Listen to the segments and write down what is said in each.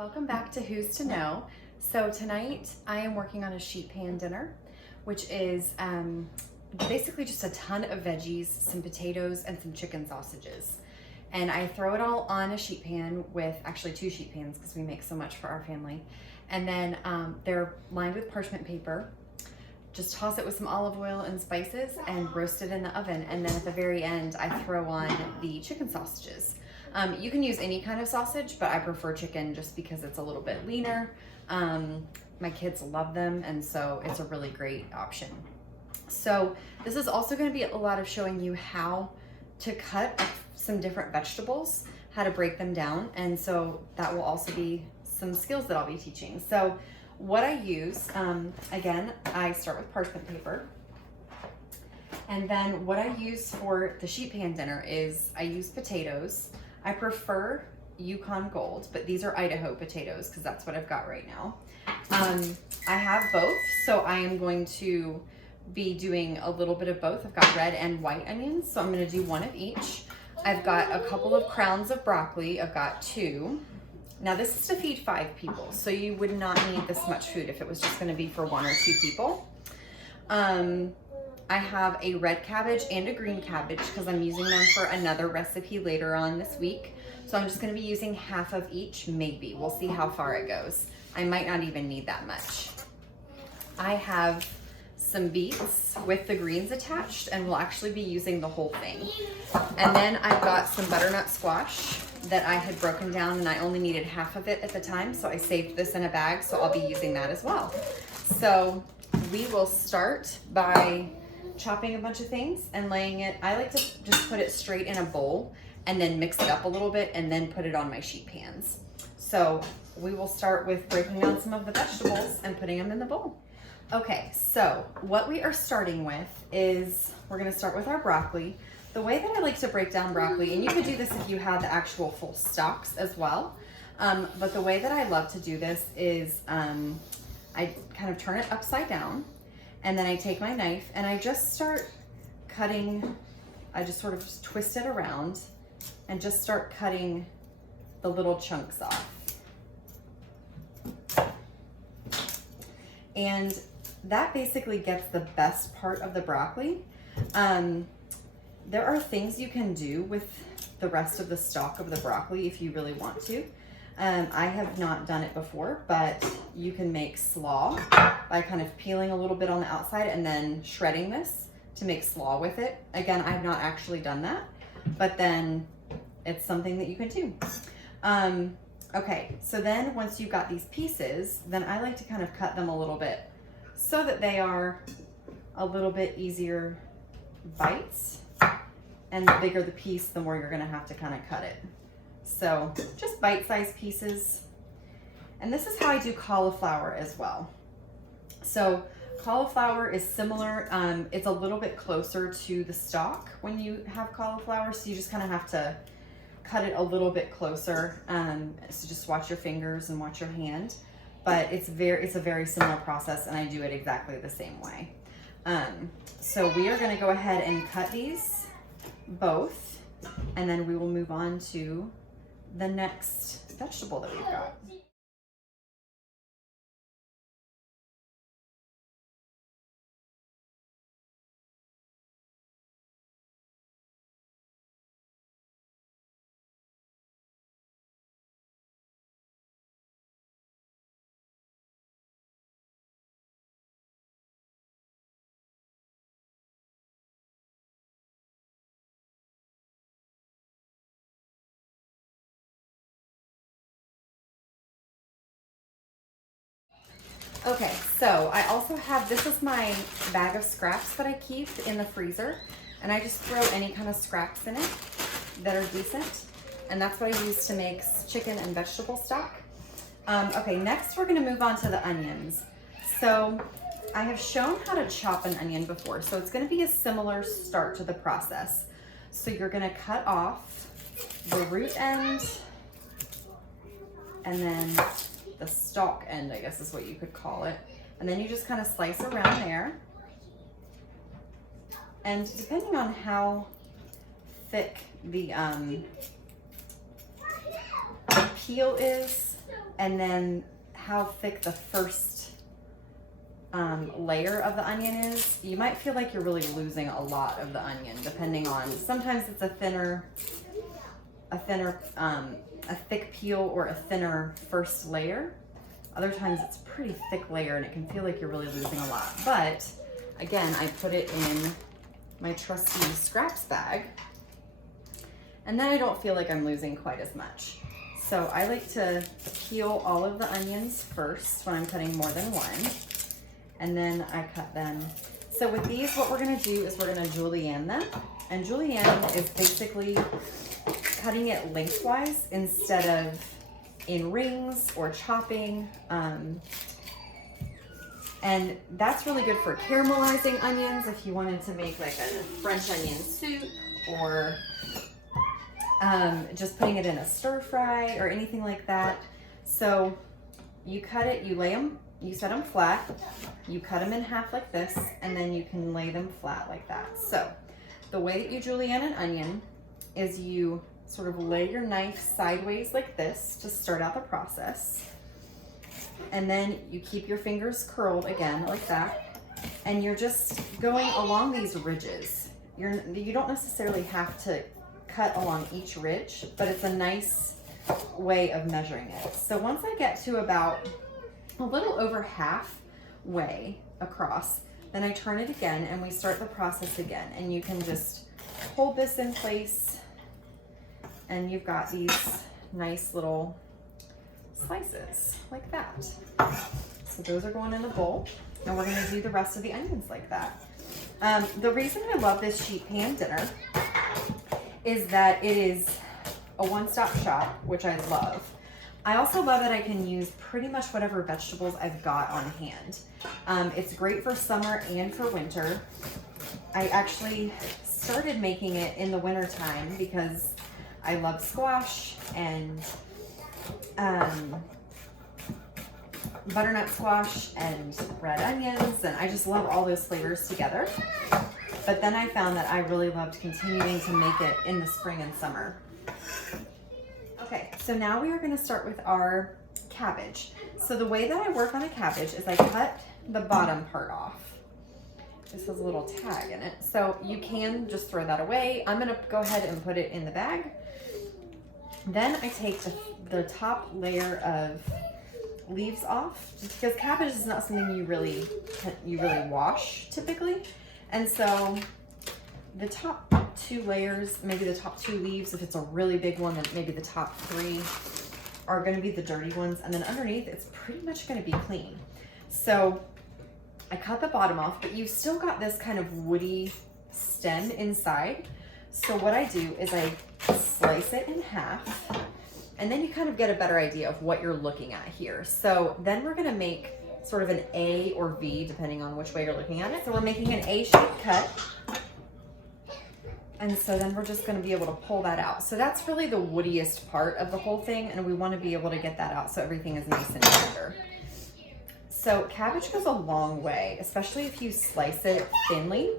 Welcome back to Who's to Know. So tonight I am working on a sheet pan dinner, which is basically just a ton of veggies, some potatoes, and some chicken sausages. And I throw it all on a sheet pan with actually 2 sheet pans because we make so much for our family. And then they're lined with parchment paper. Just toss it with some olive oil and spices and roast it in the oven. And then at the very end, I throw on the chicken sausages. You can use any kind of sausage, but I prefer chicken just because it's a little bit leaner. My kids love them, and so it's a really great option. So this is also going to be a lot of showing you how to cut some different vegetables, how to break them down, and so that will also be some skills that I'll be teaching. So what I use, again, I start with parchment paper. And then what I use for the sheet pan dinner is I use potatoes. I prefer Yukon Gold, but these are Idaho potatoes because that's what I've got right now. I have both, so I am going to be doing a little bit of both. I've got red and white onions, so I'm going to do one of each. I've got a couple of crowns of broccoli. I've got 2. Now this is to feed 5 people, so you would not need this much food if it was just going to be for 1 or 2 people. I have a red cabbage and a green cabbage because I'm using them for another recipe later on this week. So I'm just going to be using half of each, maybe. We'll see how far it goes. I might not even need that much. I have some beets with the greens attached, and we'll actually be using the whole thing. And then I've got some butternut squash that I had broken down, and I only needed half of it at the time, so I saved this in a bag, so I'll be using that as well. So we will start by chopping a bunch of things and laying it. I like to just put it straight in a bowl and then mix it up a little bit and then put it on my sheet pans. So we will start with breaking down some of the vegetables and putting them in the bowl. Okay, so what we are starting with is we're gonna start with our broccoli. The way that I like to break down broccoli, and you could do this if you had the actual full stalks as well, but the way that I love to do this is I kind of turn it upside down, and then I take my knife and I just start cutting. I just sort of twist it around and just start cutting the little chunks off. And that basically gets the best part of the broccoli. There are things you can do with the rest of the stalk of the broccoli if you really want to. I have not done it before, but you can make slaw by kind of peeling a little bit on the outside and then shredding this to make slaw with it. Again, I have not actually done that, but then it's something that you can do. Okay, so then once you've got these pieces, then I like to kind of cut them a little bit so that they are a little bit easier bites. And the bigger the piece, the more you're gonna have to kind of cut it. So just bite-sized pieces. And this is how I do cauliflower as well. So cauliflower is similar. It's a little bit closer to the stalk when you have cauliflower. So you just kind of have to cut it a little bit closer. So just watch your fingers and watch your hand. But it's a very similar process, and I do it exactly the same way. So we are gonna go ahead and cut these both, and then we will move on to the next vegetable that we've got. Okay, so I also have, this is my bag of scraps that I keep in the freezer, and I just throw any kind of scraps in it that are decent, and that's what I use to make chicken and vegetable stock. Okay, next we're gonna move on to the onions. So I have shown how to chop an onion before, so it's gonna be a similar start to the process. So you're gonna cut off the root end, and then the stalk end, I guess is what you could call it. And then you just kind of slice around there. And depending on how thick the peel is and then how thick the first layer of the onion is, you might feel like you're really losing a lot of the onion, depending on, sometimes it's a thick peel or a thinner first layer. Other times it's a pretty thick layer and it can feel like you're really losing a lot. But again, I put it in my trusty scraps bag, and then I don't feel like I'm losing quite as much. So I like to peel all of the onions first when I'm cutting more than one, and then I cut them. So with these, what we're gonna do is we're gonna julienne them. And julienne is basically cutting it lengthwise instead of in rings or chopping. And that's really good for caramelizing onions if you wanted to make like a French onion soup, or just putting it in a stir fry or anything like that. So you cut it, you lay them, you set them flat, you cut them in half like this, and then you can lay them flat like that. So the way that you julienne an onion is you sort of lay your knife sideways like this to start out the process. And then you keep your fingers curled again like that. And you're just going along these ridges. You don't necessarily have to cut along each ridge, but it's a nice way of measuring it. So once I get to about a little over halfway across, then I turn it again and we start the process again. And you can just hold this in place, and you've got these nice little slices like that. So those are going in a bowl, and we're gonna do the rest of the onions like that. The reason I love this sheet pan dinner is that it is a one-stop shop, which I love. I also love that I can use pretty much whatever vegetables I've got on hand. It's great for summer and for winter. I actually started making it in the winter time because I love squash and butternut squash and red onions, and I just love all those flavors together. But then I found that I really loved continuing to make it in the spring and summer. Okay, so now we are going to start with our cabbage. So the way that I work on a cabbage is I cut the bottom part off. This has a little tag in it, so you can just throw that away. I'm going to go ahead and put it in the bag. Then I take the top layer of leaves off, just because cabbage is not something you really wash typically. And so the top two layers, maybe the top two leaves, if it's a really big one, then maybe the top three are going to be the dirty ones. And then underneath, it's pretty much going to be clean. So I cut the bottom off, but you've still got this kind of woody stem inside. So what I do is I slice it in half, and then you kind of get a better idea of what you're looking at here. So then we're gonna make sort of an A or V, depending on which way you're looking at it. So we're making an A-shaped cut. And so then we're just gonna be able to pull that out. So that's really the woodiest part of the whole thing, and we wanna be able to get that out so everything is nice and tender. So cabbage goes a long way, especially if you slice it thinly,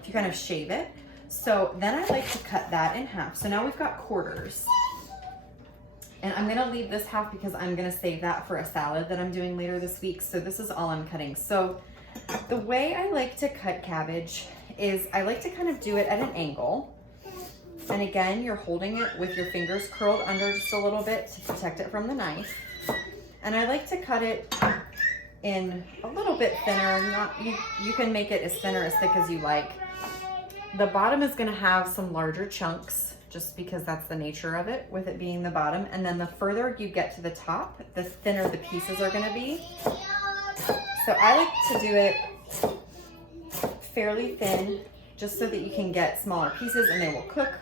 if you kind of shave it. So then I like to cut that in half. So now we've got quarters. And I'm gonna leave this half because I'm gonna save that for a salad that I'm doing later this week. So this is all I'm cutting. So the way I like to cut cabbage is I like to kind of do it at an angle. And again, you're holding it with your fingers curled under just a little bit to protect it from the knife. And I like to cut it in a little bit thinner. You can make it as thin or as thick as you like. The bottom is gonna have some larger chunks just because that's the nature of it, with it being the bottom. And then the further you get to the top, the thinner the pieces are gonna be. So I like to do it fairly thin, just so that you can get smaller pieces and they will cook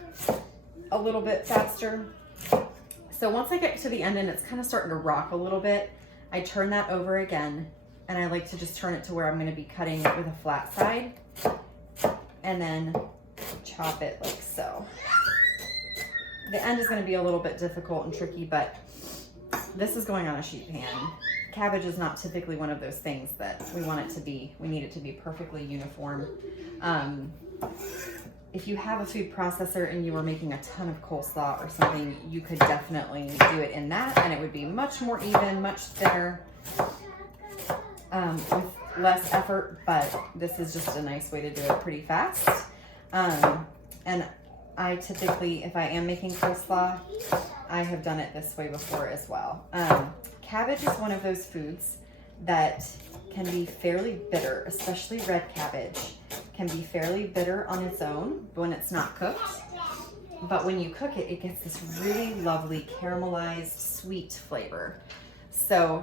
a little bit faster. So once I get to the end and it's kind of starting to rock a little bit, I turn that over again, and I like to just turn it to where I'm gonna be cutting it with a flat side, and then chop it like so. The end is gonna be a little bit difficult and tricky, but this is going on a sheet pan. Cabbage is not typically one of those things that we want it to be. We need it to be perfectly uniform. if you have a food processor and you were making a ton of coleslaw or something, you could definitely do it in that, and it would be much more even, much thinner, with less effort, but this is just a nice way to do it pretty fast. And I typically, if I am making coleslaw, I have done it this way before as well. Cabbage is one of those foods that can be fairly bitter, especially red cabbage can be fairly bitter on its own when it's not cooked. But when you cook it, it gets this really lovely caramelized sweet flavor. So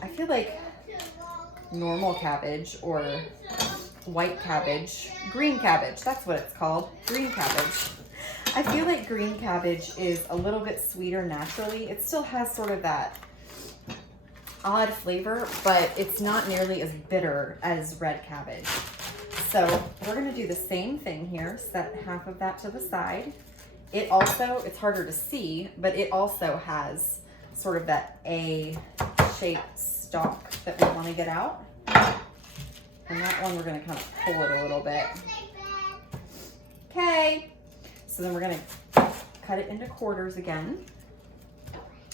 I feel like normal cabbage or white cabbage, green cabbage, that's what it's called, green cabbage. I feel like green cabbage is a little bit sweeter naturally. It still has sort of that odd flavor, but it's not nearly as bitter as red cabbage. So we're gonna do the same thing here, set half of that to the side. It also, it's harder to see, but it also has sort of that A-shaped stalk that we wanna get out. And that one we're gonna kind of pull it a little bit. Okay, so then we're gonna cut it into quarters again,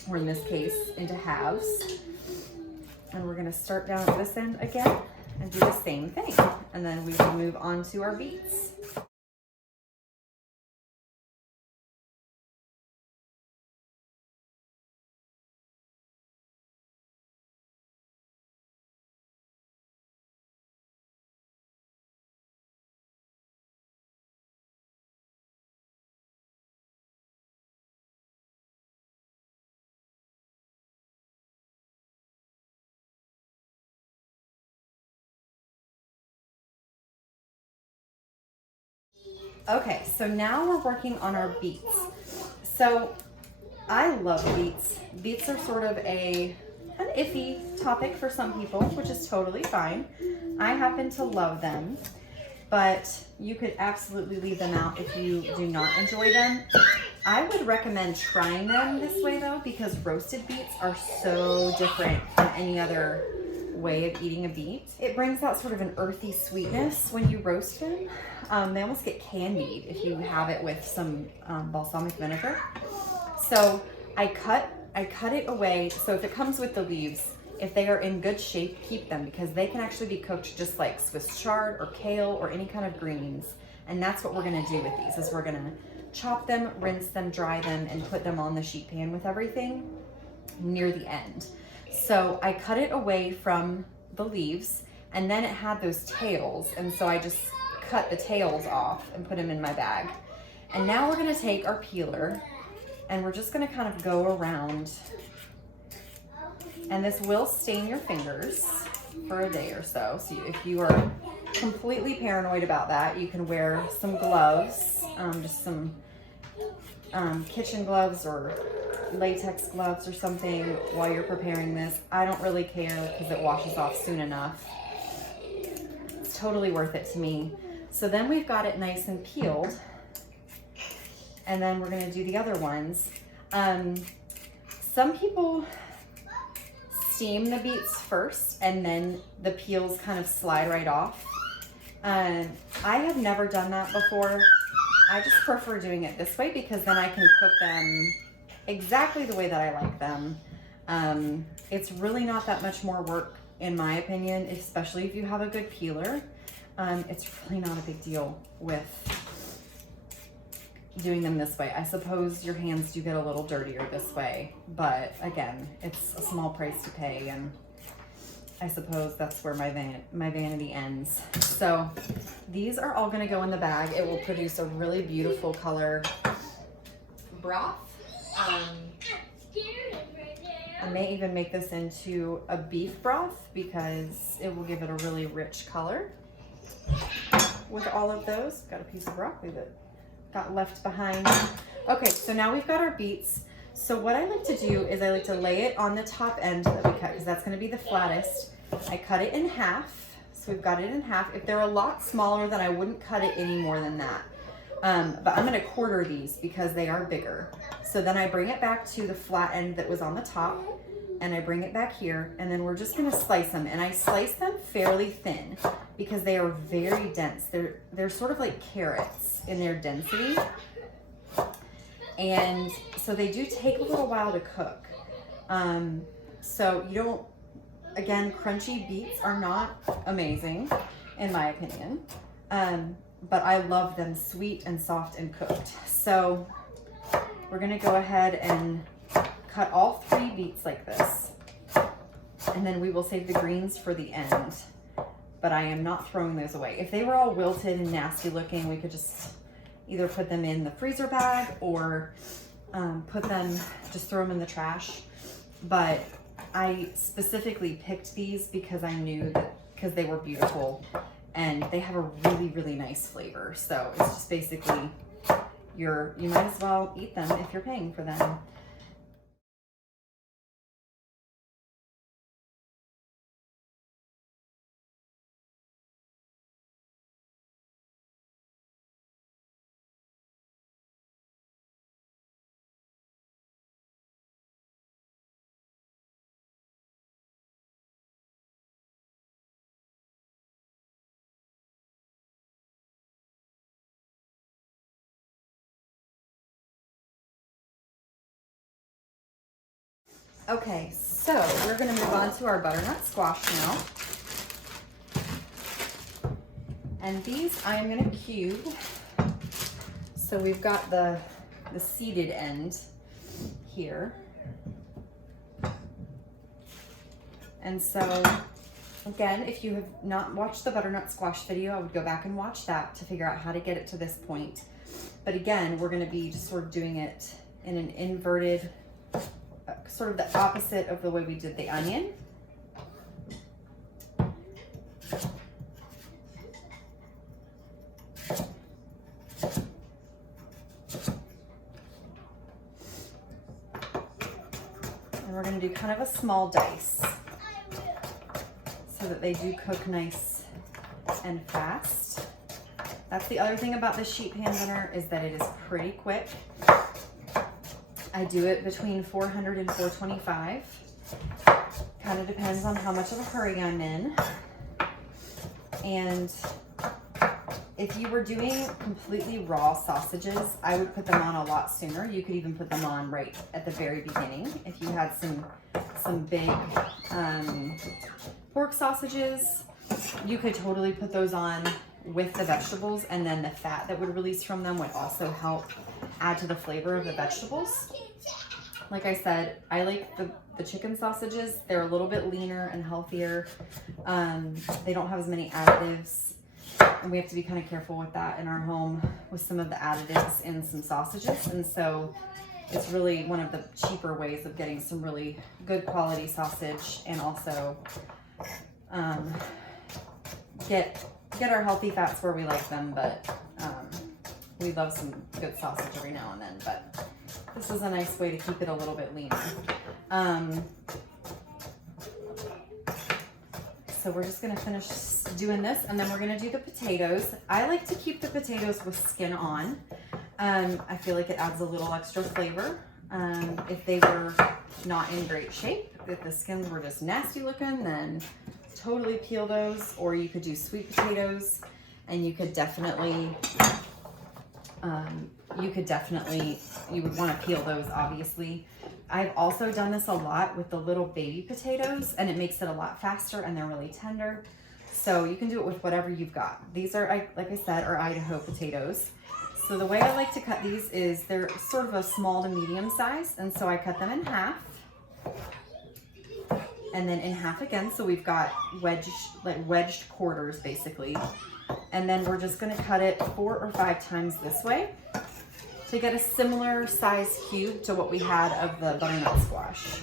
or in this case, into halves. And we're gonna start down at this end again and do the same thing. And then we will move on to our beets. Okay, so now we're working on our beets. So I love beets. Beets are sort of an iffy topic for some people, which is totally fine. I happen to love them, but you could absolutely leave them out if you do not enjoy them. I would recommend trying them this way though, because roasted beets are so different than any other way of eating a beet. It brings out sort of an earthy sweetness when you roast them. They almost get candied if you have it with some balsamic vinegar. So I cut it away. So if it comes with the leaves, if they are in good shape, keep them, because they can actually be cooked just like Swiss chard or kale or any kind of greens. And that's what we're gonna do with these, is we're gonna chop them, rinse them, dry them, and put them on the sheet pan with everything near the end. So I cut it away from the leaves, and then it had those tails, and so I just cut the tails off and put them in my bag. And now we're gonna take our peeler, and we're just gonna kind of go around, and this will stain your fingers for a day or so. So if you are completely paranoid about that, you can wear some gloves, just some kitchen gloves or latex gloves or something while you're preparing this. I don't really care because it washes off soon enough. It's totally worth it to me. So then we've got it nice and peeled, and then we're gonna do the other ones. Some people steam the beets first and then the peels kind of slide right off. I have never done that before. I just prefer doing it this way because then I can cook them exactly the way that I like them. It's really not that much more work in my opinion, especially if you have a good peeler. It's really not a big deal with doing them this way. I suppose your hands do get a little dirtier this way, but again, it's a small price to pay, and I suppose that's where my vanity ends. So these are all gonna go in the bag. It will produce a really beautiful color broth. I may even make this into a beef broth because it will give it a really rich color with all of those. Got a piece of broccoli that got left behind. Okay, so now we've got our beets. So what I like to do is I like to lay it on the top end that we cut, because that's gonna be the flattest. I cut it in half, so we've got it in half. If they're a lot smaller, then I wouldn't cut it any more than that. But I'm gonna quarter these because they are bigger. So then I bring it back to the flat end that was on the top. and I bring it back here, and then we're just gonna slice them. And I slice them fairly thin because they are very dense. They're sort of like carrots in their density. And so they do take a little while to cook. So you don't, again, crunchy beets are not amazing in my opinion. But I love them sweet and soft and cooked. So we're gonna go ahead and cut all 3 beets like this. And then we will save the greens for the end. But I am not throwing those away. If they were all wilted and nasty looking, we could just either put them in the freezer bag or just throw them in the trash. But I specifically picked these because I knew that, because they were beautiful and they have a really, really nice flavor. So it's just basically you might as well eat them if you're paying for them. Okay, so we're gonna move on to our butternut squash now. And these I'm gonna cube. So we've got the seeded end here. And so again, if you have not watched the butternut squash video, I would go back and watch that to figure out how to get it to this point. But again, we're gonna be just sort of doing it in an inverted, sort of the opposite of the way we did the onion. And we're going to do kind of a small dice so that they do cook nice and fast. That's the other thing about the sheet pan dinner, is that it is pretty quick. I do it between 400 and 425. Kind of depends on how much of a hurry I'm in. And if you were doing completely raw sausages, I would put them on a lot sooner. You could even put them on right at the very beginning. If you had some big pork sausages, you could totally put those on with the vegetables, and then the fat that would release from them would also help add to the flavor of the vegetables. Like I said, I like the chicken sausages. They're a little bit leaner and healthier. They don't have as many additives, and we have to be kind of careful with that in our home with some of the additives in some sausages. And so it's really one of the cheaper ways of getting some really good quality sausage, and also get our healthy fats where we like them. But we love some good sausage every now and then, but this is a nice way to keep it a little bit leaner. So we're just gonna finish doing this, and then we're gonna do the potatoes. I like to keep the potatoes with skin on. I feel like it adds a little extra flavor. If they were not in great shape, if the skins were just nasty looking, then totally peel those. Or you could do sweet potatoes, and you would want to peel those, obviously. I've also done this a lot with the little baby potatoes, and it makes it a lot faster, and they're really tender. So you can do it with whatever you've got. These are, like I said, are Idaho potatoes. So the way I like to cut these is they're sort of a small to medium size, and so I cut them in half, and then in half again. So we've got wedged quarters basically, and then we're just going to cut it 4 or 5 times this way to get a similar size cube to what we had of the butternut squash.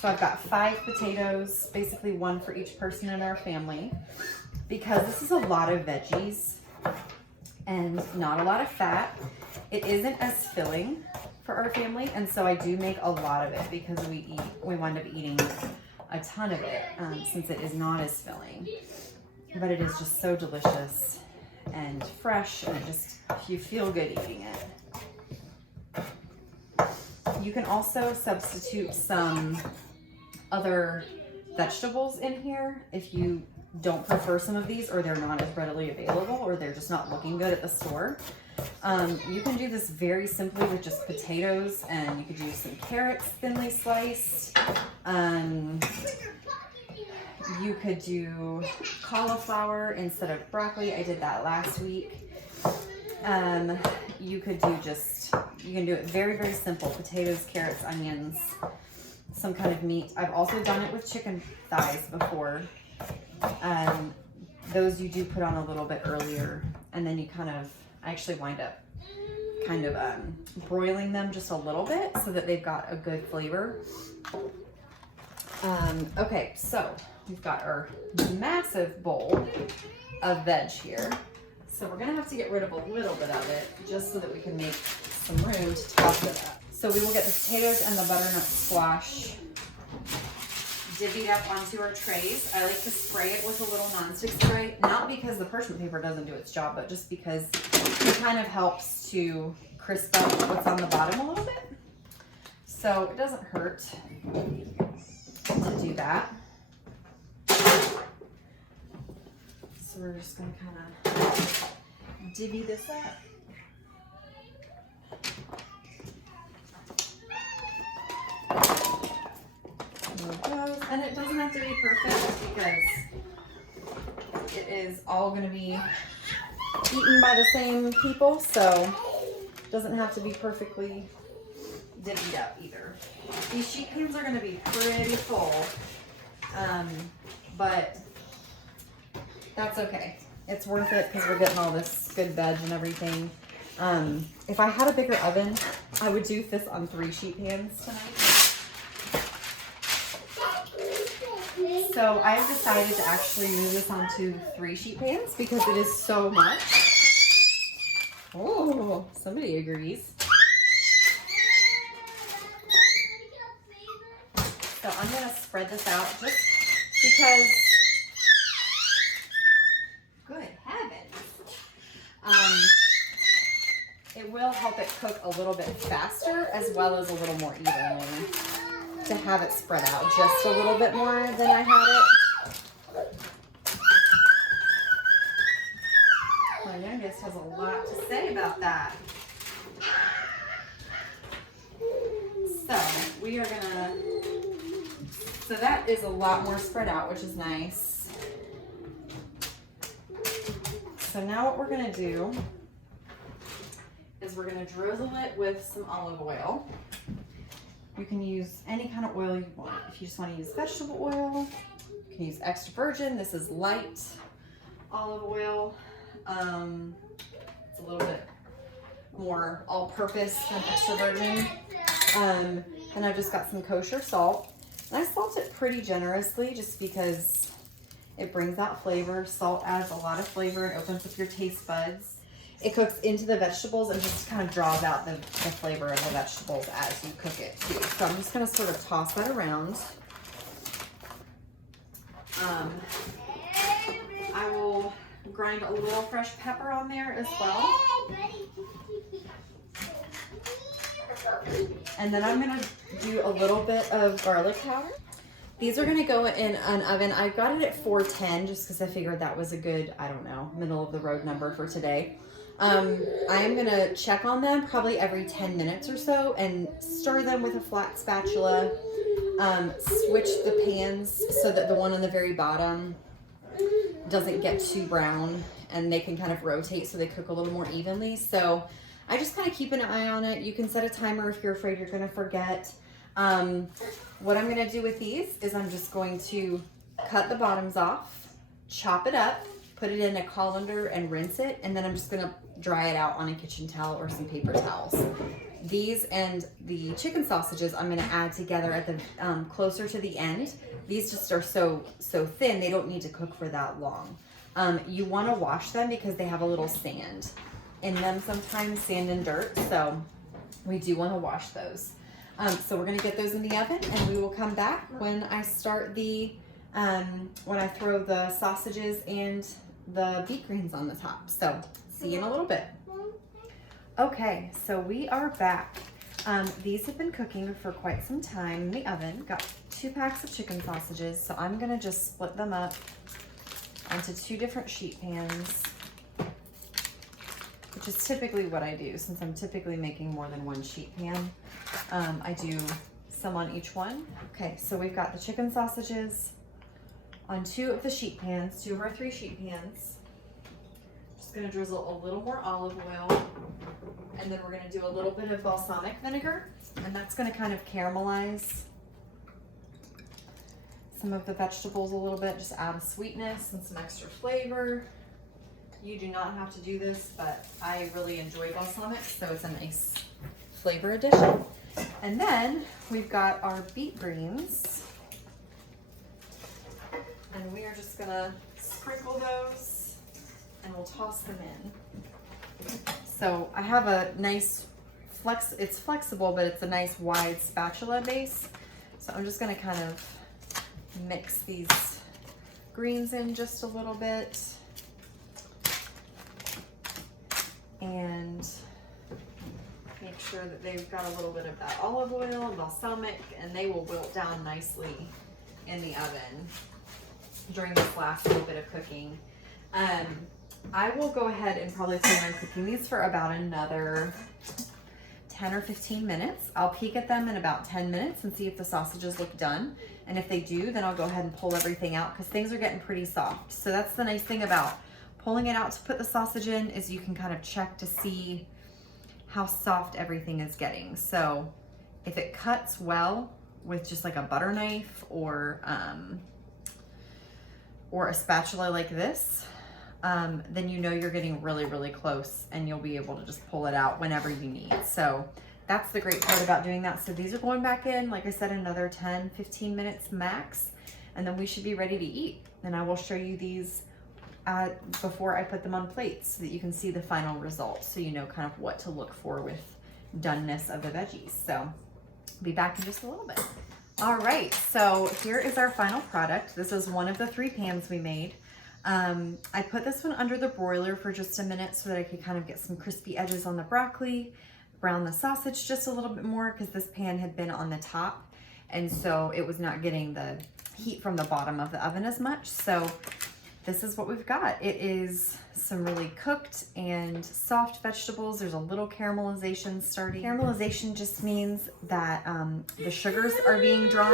So I've got 5 potatoes, basically 1 for each person in our family. Because this is a lot of veggies and not a lot of fat, it isn't as filling for our family, and so I do make a lot of it because we wind up eating a ton of it, since it is not as filling. But it is just so delicious and fresh, and you feel good eating it. You can also substitute some other vegetables in here if you don't prefer some of these, or they're not as readily available, or they're just not looking good at the store. You can do this very simply with just potatoes, and you could use some carrots thinly sliced. You could do cauliflower instead of broccoli. I did that last week. You could do you can do it very, very simple. Potatoes, carrots, onions, some kind of meat. I've also done it with chicken thighs before. Those you do put on a little bit earlier, and then you I actually wind up kind of broiling them just a little bit so that they've got a good flavor. Okay, so we've got our massive bowl of veg here. So we're gonna have to get rid of a little bit of it just so that we can make some room to toss it up. So we will get the potatoes and the butternut squash divvied up onto our trays. I like to spray it with a little nonstick spray, not because the parchment paper doesn't do its job, but just because it kind of helps to crisp up what's on the bottom a little bit. So it doesn't hurt to do that. So we're just going to kind of divvy this up. And it doesn't have to be perfect because it is all going to be eaten by the same people, so it doesn't have to be perfectly divvied up either. These sheet pans are going to be pretty full, but that's okay. It's worth it because we're getting all this good veg and everything. If I had a bigger oven, I would do this on 3 sheet pans tonight. So I've decided to actually move this onto 3 sheet pans because it is so much. Oh, somebody agrees. So I'm going to spread this out just because, good heavens, it will help it cook a little bit faster as well as a little more evenly, to have it spread out just a little bit more than I had it. My youngest has a lot to say about that. So we are gonna, so that is a lot more spread out, which is nice. So now what we're gonna do is we're gonna drizzle it with some olive oil. You can use any kind of oil you want. If you just want to use vegetable oil, you can use extra virgin. This is light olive oil. It's a little bit more all-purpose than extra virgin. And I've just got some kosher salt. And I salt it pretty generously just because it brings out flavor. Salt adds a lot of flavor and opens up your taste buds. It cooks into the vegetables and just kind of draws out the flavor of the vegetables as you cook it too. So I'm just going to sort of toss that around. I will grind a little fresh pepper on there as well. And then I'm going to do a little bit of garlic powder. These are going to go in an oven. I got it at 410 just because I figured that was a good, I don't know, middle of the road number for today. I am going to check on them probably every 10 minutes or so and stir them with a flat spatula. Switch the pans so that the one on the very bottom doesn't get too brown, and they can kind of rotate so they cook a little more evenly. So I just kind of keep an eye on it. You can set a timer if you're afraid you're going to forget. What I'm going to do with these is I'm just going to cut the bottoms off, chop it up, put it in a colander and rinse it, and then I'm just going to dry it out on a kitchen towel or some paper towels. These and the chicken sausages I'm going to add together at the closer to the end. These just are so thin, they don't need to cook for that long. You want to wash them because they have a little sand in them sometimes, sand and dirt, so we do want to wash those. So we're going to get those in the oven, and we will come back when I start the when I throw the sausages and the beet greens on the top. So see you in a little bit. Okay, so we are back. These have been cooking for quite some time in the oven. Got 2 packs of chicken sausages, so I'm gonna just split them up onto 2 different sheet pans, which is typically what I do since I'm typically making more than 1 sheet pan. I do some on each one. Okay, so we've got the chicken sausages on 2 of the sheet pans, 2 of our 3 sheet pans. Just gonna drizzle a little more olive oil, and then we're gonna do a little bit of balsamic vinegar, and that's gonna kind of caramelize some of the vegetables a little bit, just add a sweetness and some extra flavor. You do not have to do this, but I really enjoy balsamic, so it's a nice flavor addition. And then we've got our beet greens, and we are just gonna sprinkle those and we'll toss them in. So I have a nice it's flexible, but it's a nice wide spatula base. So I'm just gonna kind of mix these greens in just a little bit and make sure that they've got a little bit of that olive oil and balsamic, and they will wilt down nicely in the oven during this last little bit of cooking. I will go ahead and probably plan on cooking these for about another 10 or 15 minutes. I'll peek at them in about 10 minutes and see if the sausages look done. And if they do, then I'll go ahead and pull everything out because things are getting pretty soft. So that's the nice thing about pulling it out to put the sausage in, is you can kind of check to see how soft everything is getting. So if it cuts well with just like a butter knife or a spatula like this, then you know you're getting really, really close and you'll be able to just pull it out whenever you need. So that's the great part about doing that. So these are going back in, like I said, another 10, 15 minutes max, and then we should be ready to eat. And I will show you these before I put them on plates so that you can see the final result, so you know kind of what to look for with doneness of the veggies. So I'll be back in just a little bit. All right, so here is our final product. This is one of the 3 pans we made. I put this one under the broiler for just a minute so that I could kind of get some crispy edges on the broccoli, brown the sausage just a little bit more because this pan had been on the top, and so it was not getting the heat from the bottom of the oven as much. So this is what we've got. It is some really cooked and soft vegetables. There's a little caramelization starting. Caramelization just means that the sugars are being drawn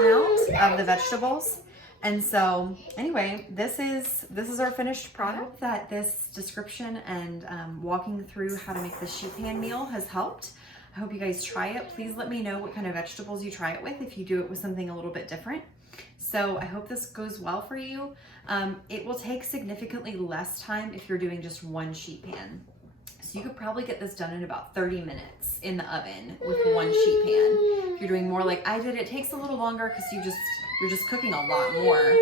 out of the vegetables. And so anyway, this is our finished product. I hope that this description and walking through how to make the sheet pan meal has helped. I hope you guys try it. Please let me know what kind of vegetables you try it with, if you do it with something a little bit different. So I hope this goes well for you. It will take significantly less time if you're doing just 1 sheet pan. So you could probably get this done in about 30 minutes in the oven with 1 sheet pan. If you're doing more like I did, it takes a little longer because you're just cooking a lot more.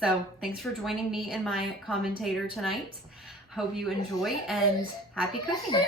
So thanks for joining me in my commentator tonight. Hope you enjoy and happy cooking.